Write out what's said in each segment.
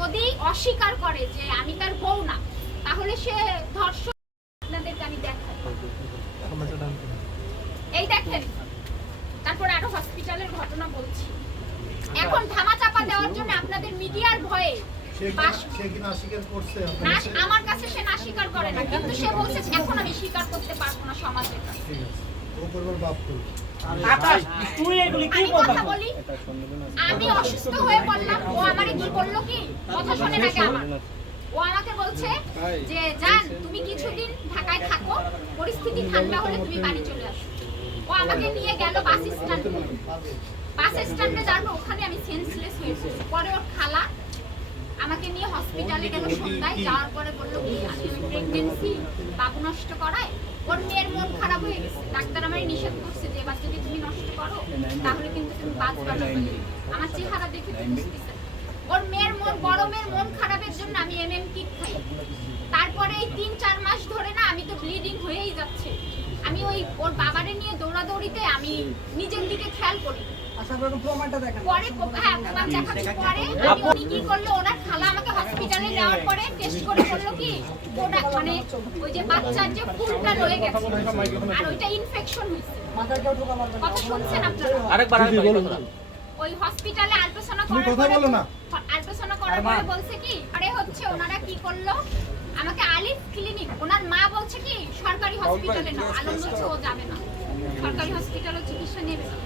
যদি অস্বীকার করে যে আমি তার বউ না তাহলে সে ধর্ষণ আপনাদেরকে আমি দেখাই এই দেখেন তারপর আরও হসপিটালের ঘটনা বলছি। এখন ধামা চাপা দেওয়ার জন্য আপনাদের মিডিয়ার ভয়ে আমার কাছে সে না স্বীকার করে না কিন্তু সে বলছে এখন আমি স্বীকার করতে পারব না সমাজের কাছে। আকাশ তুই এগুলি কি কথা বলি? আমি অসুস্থ হয়ে পড়লাম ও আমারে কি বলল কি? কথা শোনে নাকি আমার। ও আমাকে বলছে যে জান তুমি কিছুদিন ঢাকায় থাকো পরিস্থিতি ঠান্ডা হলে তুমি বাড়ি চলে আসো। ও আমাকে নিয়ে গেল বাস স্ট্যান্ড। বাস স্ট্যান্ডে যাব ওখানে আমি সেন্সলেস হয়ে পড়ি। পরে ওর খালা আমাকে নিয়ে হসপিটালে গেল সন্ধ্যায়। যাওয়ার পরে বলল কি আমি প্রেগনেন্সি বাবু নষ্ট করায় ওর মেয়ের মন খারাপ ডাক্তার আমার নিষেধ করছে যে যদি তুমি নষ্ট করো, তাহলে কিন্তু তুমি বাঁচবা না। আমার চেহারা দেখে ওর মেয়ের মন, বড় মেয়ের মন খারাপের জন্য আমি এমএম কিট খাই। তারপরে এই তিন চার মাস ধরে না, আমি তো ব্লিডিং হয়েই যাচ্ছে। আমি ওই ওর বাবারে নিয়ে দৌড়াদৌড়িতে আমি নিজের দিকে খেয়াল করি। পরে কো- হ্যাঁ প্রমাণ দেখাচ্ছি। পরে আমি উনি কি করল ওনার খালা আমাকে হসপিটালে নেওয়ার পরে টেস্ট করে বলল কি ওটা মানে ওই যে বাচ্চার যে ফুলটা রয়ে গেছে আর ওইটা ইনফেকশন হয়েছে। কথা শুনছেন আপনারা? আরেকবার আরেকবার ওই হসপিটালে আল্ট্রাসাউন্ড করার পরে বলো করার পরে বলছে কি আরে হচ্ছে ওনারা কি করল আমাকে আলিফ ক্লিনিক ওনার মা বলছে কি সরকারি হসপিটালে না আলম বলছে ও যাবে না। সরকারি হসপিটালে চিকিৎসা নেবে। না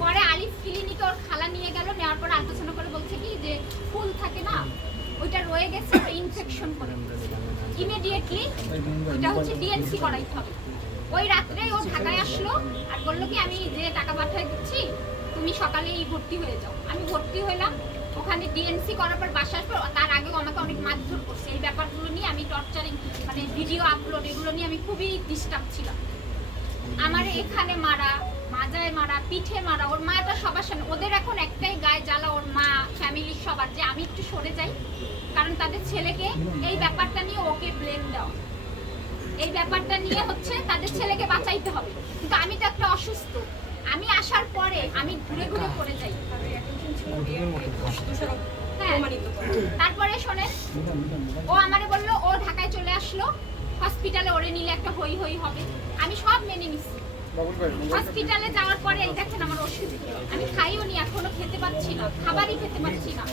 পরে আলিফ ক্লিনিকে ওর খালা নিয়ে গেল নেওয়ার পরে আল্ট্রাসাউন্ড করে বলছে কি যে ফুল থাকে না ওইটা রয়ে গেছে ইনফেকশন করে। ইমিডিয়েটলি ওইটা হচ্ছে ডিএনসি করাইতে হবে। ওই রাত্রেই ও ঢাকায় আসলো আর বলল কি আমি যে টাকা পাঠিয়ে দিচ্ছি তুমি সকালেই ভর্তি হয়ে যাও। আমি ভর্তি হলাম ওখানে ডিএনসি করার পর বাসা আসব তার আগেও আমাকে অনেক মারধর করছে। এই ব্যাপারগুলো আমি টর্চারিং মানে ভিডিও আপলোড এগুলো নিয়ে আমি খুবই ডিস্টার্ব ছিলাম। আমার এখানে মারা, মাজায় মারা, পিঠে মারা, ওর মাটা সবার সামনে, ওদের এখন একটাই গায়ে জ্বালা, ওর মা ফ্যামিলির সবার, যে আমি একটু সরে যাই। কারণ তাদের ছেলেকে এই ব্যাপারটা নিয়ে ওকে ব্লেম দেওয়া। এই ব্যাপারটা নিয়ে হচ্ছে তাদের ছেলেকে বাঁচাইতে হবে। কিন্তু আমি তো একটা অসুস্থ। আমি আসার পরে আমি ঘুরে ঘুরে পড়ে যাই। হ্যাঁ। তারপরে শোনেন, ও আমারে বলল, ও ঢাকায় চলে আসলো হসপিটালে ওরে নিলে একটা হই হই হবে। আমি সব মেনে নিচ্ছি হসপিটালে যাওয়ার পরে, এই দেখেন আমার ওষুধ। আমি খাইও নি, এখনও খেতে পাচ্ছি না, খাবারই খেতে পাচ্ছি না।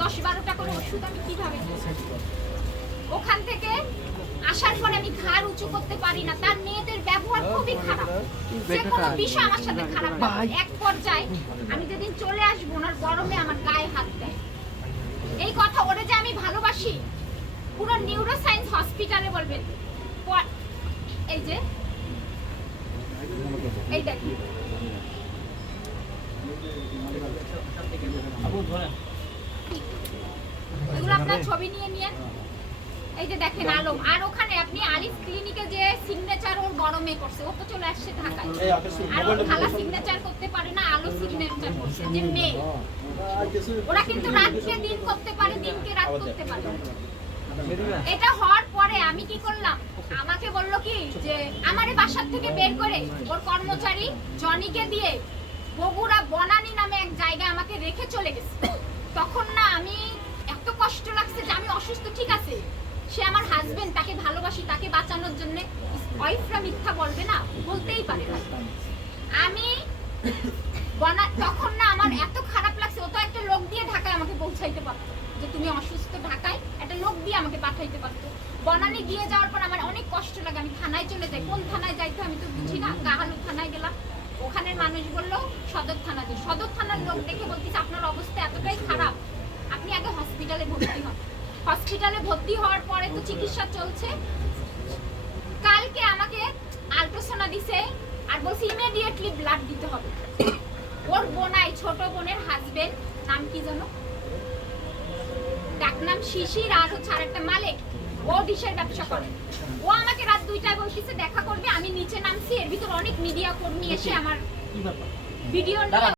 দশ বারোটা করে ওষুধ আমি কীভাবে ওখান থেকে আসার পরে আমি ঘাড় উঁচু করতে পারি না, তার মেয়েদের ব্যবহার খুবই খারাপ। যে কোনো বিষয় আমার সাথে খারাপ এক পর্যায়ে আমি যেদিন চলে আসব, ওনার গরমে আমার গায়ে হাত দেয়। এই কথা ওরে যে আমি ভালোবাসি পুরো নিউরো সায়েন্স হসপিটালে বলবেন এই যে এই দেখি। এগুলো আপনার ছবি নিয়ে নিয়ে এই যে দেখেন আলম আর ওখানে আপনি আলিফ ক্লিনিকে যে সিগনেচার ওর গরমে করছে ও তো চলে আসছে ঢাকায়। আর ওর খালা সিগনেচার করতে পারে না আলো সিগনেচার করছে যে মেয়ে। ওরা কিন্তু রাতকে দিন করতে পারে দিনকে রাত করতে পারে। এটা হওয়ার পরে আমি কি করলাম? আমাকে বলল কি যে আমারে বাসার থেকে বের করে ওর কর্মচারী জনিকে দিয়ে বগুড়া বনানী নামে এক জায়গায় আমাকে রেখে চলে গেছে। তখন না আমি এত কষ্ট লাগছে যে আমি অসুস্থ ঠিক আছে? সে আমার হাজবেন্ড তাকে ভালোবাসি, তাকে বাঁচানোর জন্য ওয়াইফরা মিথ্যা বলবে না, বলতেই পারে না। আমি বনা, তখন না আমার এত খারাপ লাগছে, ও তো একটা লোক দিয়ে ঢাকায় আমাকে পৌঁছাইতে পারতো। যে তুমি অসুস্থ ঢাকায়, একটা লোক দিয়ে আমাকে পাঠাইতে পারতো। বনানি গিয়ে যাওয়ার পর আমার অনেক কষ্ট লাগে, আমি থানায় চলে যাই। কোন থানায় যাইতে আমি তো বুঝি না, কাহালু থানায় গেলাম। ওখানের মানুষ বলল, সদর থানা দিয়ে সদর থানার লোক দেখে বলতেছে, আপনার অবস্থা এতটাই খারাপ, আপনি আগে হসপিটালে ভর্তি হন। হসপিটালে ভর্তি হওয়ার পরে তো চিকিৎসা চলছে। কালকে আমাকে আলট্রাসোনা দিছে আর বলছে ইমিডিয়েটলি ব্লাড দিতে হবে। ওর বোনাই ছোট বোনের হাজবেন্ড নাম কি জানো ডাক নাম শিশির আর হচ্ছে আরেকটা মালিক। ও ডিশের ব্যবসা করে। ও আমাকে রাত দুইটায় বলতেছে দেখা করবে আমি নিচে নামছি এর ভিতর অনেক মিডিয়া কর্মী এসে আমার ভিডিও